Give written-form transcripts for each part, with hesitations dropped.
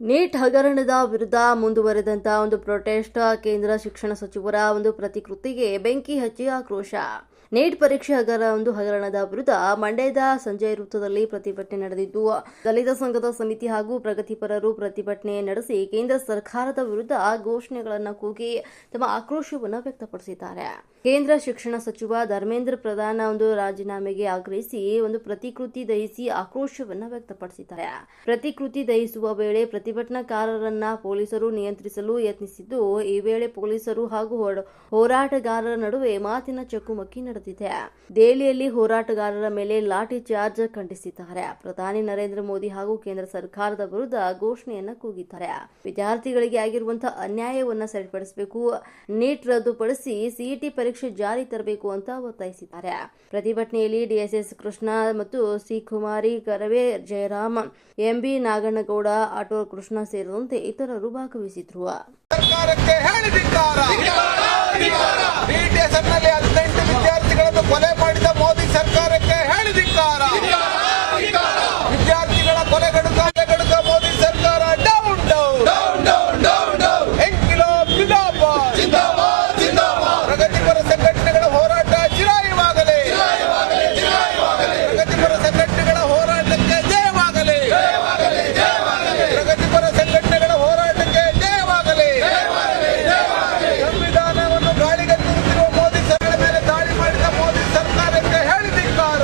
Neat ಹಗರಣದ ವಿರುದ್ಧ ಮುಂದುವರೆದಂತಹ ಒಂದು ಪ್ರೊಟೆಸ್ಟ್, ಕೇಂದ್ರ ಶಿಕ್ಷಣ ಸಚಿವರ ಒಂದು ಪ್ರತಿಕೃತಿಗೆ ಬೆಂಕಿ ಹಚ್ಚಿ ಆಕ್ರೋಶ. ನೀಟ್ ಪರೀಕ್ಷೆ ಹಗರಣದ ವಿರುದ್ಧ ಮಂಡ್ಯದ ಸಂಜಯ್ ವೃತ್ತದಲ್ಲಿ ಪ್ರತಿಭಟನೆ ನಡೆದಿದ್ದು, ದಲಿತ ಸಂಘದ ಸಮಿತಿ ಹಾಗೂ ಪ್ರಗತಿಪರರು ಪ್ರತಿಭಟನೆ ನಡೆಸಿ ಕೇಂದ್ರ ಸರ್ಕಾರದ ವಿರುದ್ಧ ಘೋಷಣೆಗಳನ್ನು ಕೂಗಿ ತಮ್ಮ ಆಕ್ರೋಶವನ್ನು ವ್ಯಕ್ತಪಡಿಸಿದ್ದಾರೆ. ಕೇಂದ್ರ ಶಿಕ್ಷಣ ಸಚಿವ ಧರ್ಮೇಂದ್ರ ಪ್ರಧಾನ್ ಒಂದು ರಾಜೀನಾಮೆಗೆ ಆಗ್ರಹಿಸಿ ಒಂದು ಪ್ರತಿಕೃತಿ ದಹಿಸಿ ಆಕ್ರೋಶವನ್ನು ವ್ಯಕ್ತಪಡಿಸಿದ್ದಾರೆ. ಪ್ರತಿಕೃತಿ ದಹಿಸುವ ವೇಳೆ ಪ್ರತಿಭಟನಾಕಾರರನ್ನ ಪೊಲೀಸರು ನಿಯಂತ್ರಿಸಲು ಯತ್ನಿಸಿದ್ದು, ಈ ವೇಳೆ ಪೊಲೀಸರು ಹಾಗೂ ಹೋರಾಟಗಾರರ ನಡುವೆ ಮಾತಿನ ಚಕಮಕಿ ನಡೆದಿದೆ. ದೆಹಲಿಯಲ್ಲಿ ಹೋರಾಟಗಾರರ ಮೇಲೆ ಲಾಠಿ ಚಾರ್ಜ್ ಖಂಡಿಸಿದ್ದಾರೆ. ಪ್ರಧಾನಿ ನರೇಂದ್ರ ಮೋದಿ ಹಾಗೂ ಕೇಂದ್ರ ಸರ್ಕಾರದ ವಿರುದ್ಧ ಘೋಷಣೆಯನ್ನ ಕೂಗಿದ್ದಾರೆ. ವಿದ್ಯಾರ್ಥಿಗಳಿಗೆ ಆಗಿರುವಂತಹ ಅನ್ಯಾಯವನ್ನ ಸರಿಪಡಿಸಬೇಕು, ನೀಟ್ ರದ್ದುಪಡಿಸಿ ಸಿಇಟಿ ಪರೀಕ್ಷೆ ಜಾರಿ ತರಬೇಕು ಅಂತ ಒತ್ತಾಯಿಸಿದ್ದಾರೆ. ಪ್ರತಿಭಟನೆಯಲ್ಲಿ ಡಿಎಸ್ಎಸ್ ಕೃಷ್ಣ ಮತ್ತು ಸಿ ಕುಮಾರಿ ಕರವೇ, ಜಯರಾಮ್, ಎಂಬಿ ನಾಗಣ್ಣಗೌಡ, ಆಟೋ ಕೃಷ್ಣ ಸೇರಿದಂತೆ ಇತರರು ಭಾಗವಹಿಸಿದ್ರು. ವಿದ್ಯಾರ್ಥಿಗಳನ್ನು ಕೊಲೆ ಮಾಡಿದ ಮೋದಿ ಸರ್ಕಾರಕ್ಕೆ ಹೇಳಿದಿಕ್ಕಾರ. ವಿದ್ಯಾರ್ಥಿಗಳ ಕೊಲೆಗಡುಕ ಮೋದಿ ಸರ್ಕಾರ ಡೌನ್ ಡೌನ್. ಎಂಕಿಲಾಬ್ ಜಿಂದಾಬಾದ್. ಪ್ರಗತಿಪರ ಸಂಘಟನೆಗಳ ಹೋರಾಟ ಚಿರಾಯವಾಗಲಿ. ಪ್ರಗತಿಪರ ಸಂಘಟನೆಗಳ ಹೋರಾಟಕ್ಕೆ ಜಯವಾಗಲಿ. ಪ್ರಗತಿಪರ ಸಂಘಟನೆಗಳ ಹೋರಾಟಕ್ಕೆ ಜಯವಾಗಲಿ. ಸಂವಿಧಾನವನ್ನು ಗಾಳಿಗೆ ತೂರುತ್ತಿರುವ ಮೋದಿ ಸರ್ಕಾರ ಮೇಲೆ ದಾಳಿ ಮಾಡಿದ ಮೋದಿ ಸರ್ಕಾರಕ್ಕೆ ಹೇಳಿದಿಕ್ಕಾರ.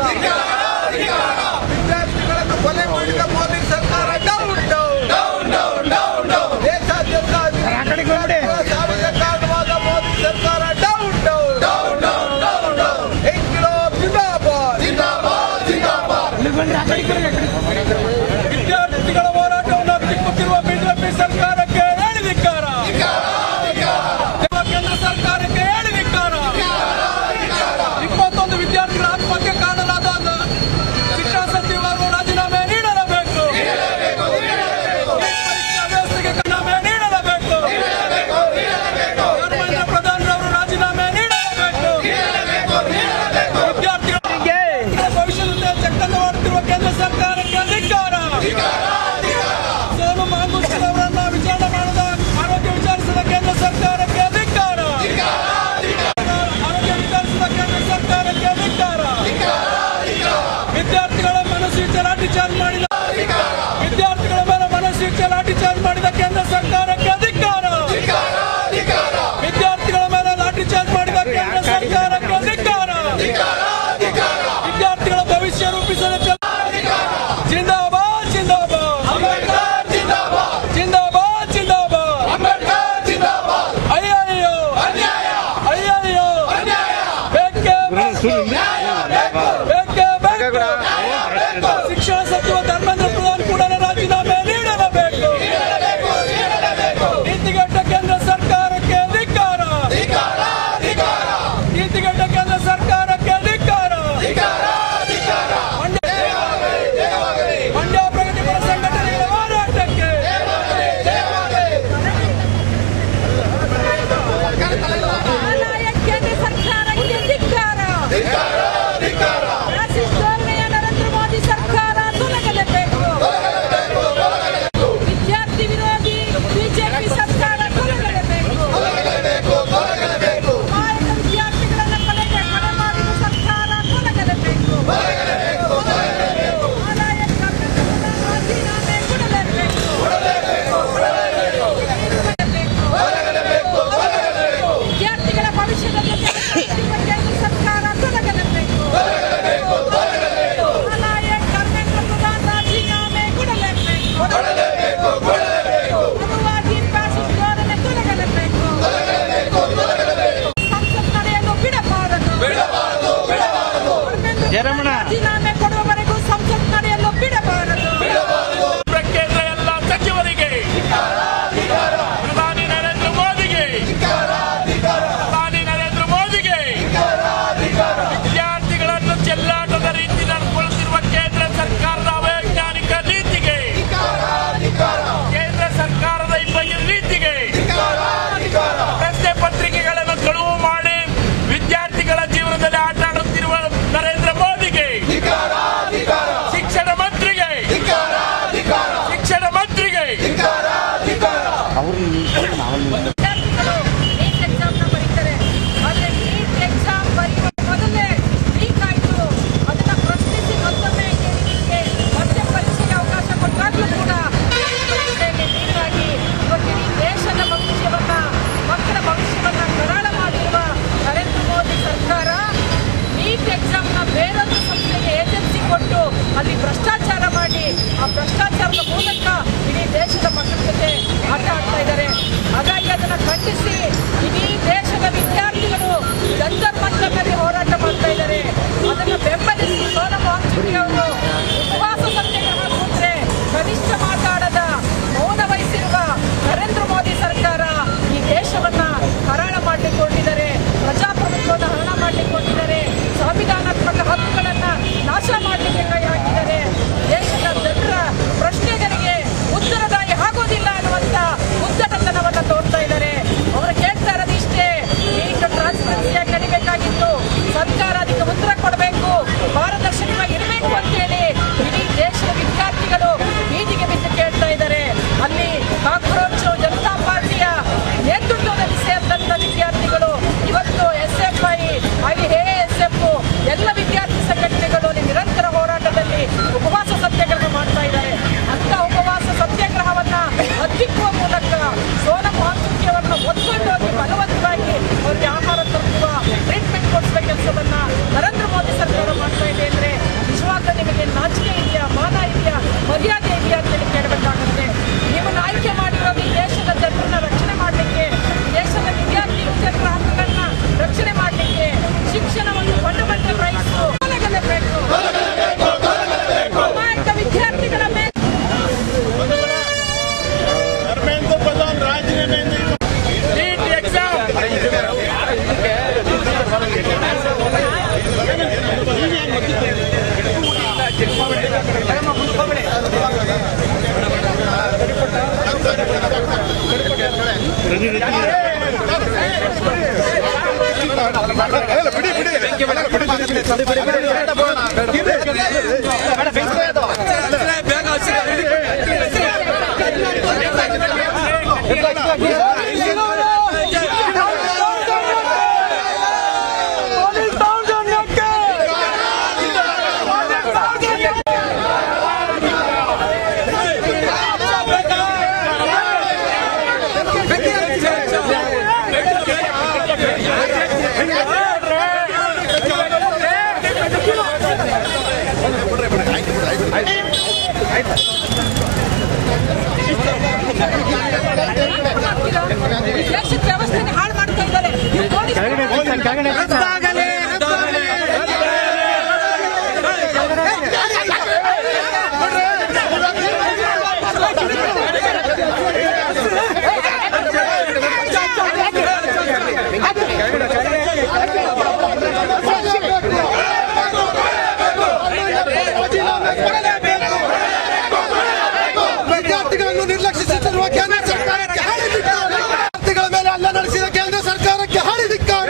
ವಿದ್ಯಾರ್ಥಿಗಳನ್ನು ನಿರ್ಲಕ್ಷಿಸುತ್ತಿರುವ ಕೇಂದ್ರ ಸರ್ಕಾರಕ್ಕೆ ಹಾಡಿ ಧಿಕ್ಕಾರ. ವಿದ್ಯಾರ್ಥಿಗಳ ಮೇಲೆ ಹಲ್ಲೆ ನಡೆಸಿದ ಕೇಂದ್ರ ಸರ್ಕಾರಕ್ಕೆ ಹಾಡಿ ಧಿಕ್ಕಾರ.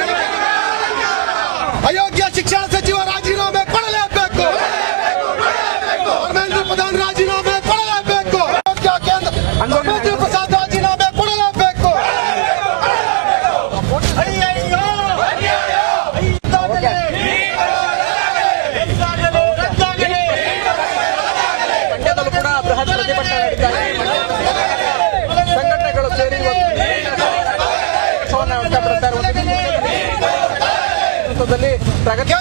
ಅಯೋಗ್ಯ ಶಿಕ್ಷಣ ಸಚಿವ ರಾಜೀನಾಮೆ ಕೊಡಲೇಬೇಕು. ಧರ್ಮೇಂದ್ರ ಪ್ರಧಾನ್ ರಾಜೀನಾಮೆ ಕೊಡಲೇಬೇಕು. ಧರ್ಮೇಂದ್ರ ಪ್ರಸಾದ್ ರಾಜೀನಾಮೆ ಕೊಡಲೇಬೇಕು. ಸಂಘಟನೆಗಳು ಸೇರಿ ಪ್ರಗತಿ